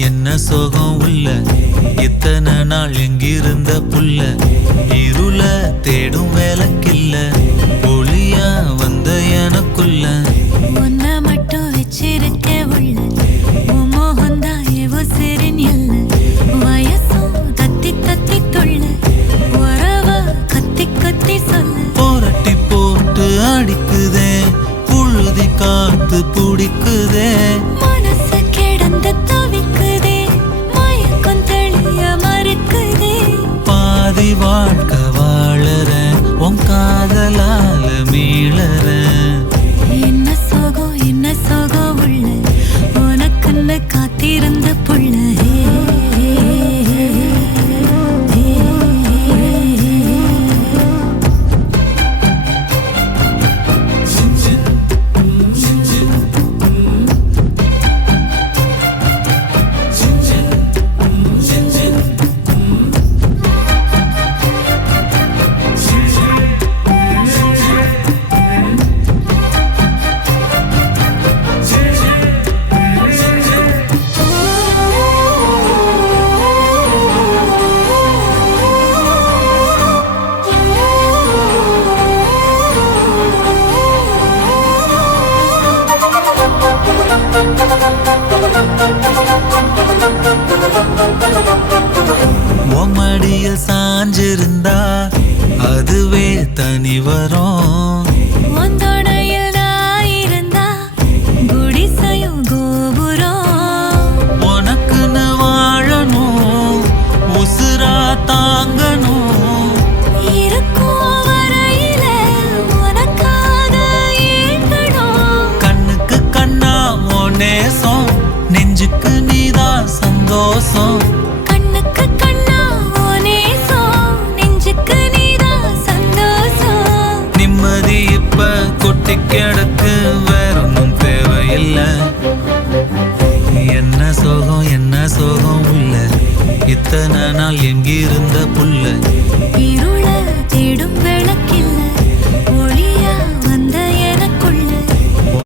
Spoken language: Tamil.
என்ன சோகம் உள்ள இத்தனை நாள் எங்கிருந்த புள்ள இருள தேடும் வேலைக்கில்ல ஒளியா வந்த எனக்குள்ள ஒன்ன மட்டும் வச்சிருக்க உள்ள மோகந்தா எவோ சரின் இல்ல வயசும் தத்தி தத்தி தொள்ள உறவ கத்தி கத்தி சொல்ல போரட்டி போட்டு அடிக்குதே புழுதி காத்து பிடிக்குதே மனசு கிடந்து தவிக்குதே மயக்கம் தெளிய மறுக்குதே பாதி வாழ்க்கை வாழறேன் உன் காதலால மீளறேன் என்ன சோகம் உள்ள உனக்குன்னு காத்திருந்த புள்ள மடியில் சாஞ்சிருந்தா அதுவே தனி வரும் ஒந்தோடையில் நான் இருந்தா குடிசையும் கோபுரம் உனக்குன்னு வாழணும் உசுரா தாங்கணும் இருக்கும் வரையில உனக்காக ஏங்கணும் கண்ணுக்கு கண்ணா ஓ நேசம் நெஞ்சுக்கு நீதான் சந்தோஷம் கண்ணுக்கு கண்ணா ஓ நேசம் நெஞ்சுக்கு நீதான் சந்தோஷம் நிம்மதி இப்ப கொட்டி கிடக்கு வேற ஒன்றும் தேவையில்லை என்ன சோகம் உள்ள இத்தனை நாள் எங்கிருந்த புள்ள இருள தேடும்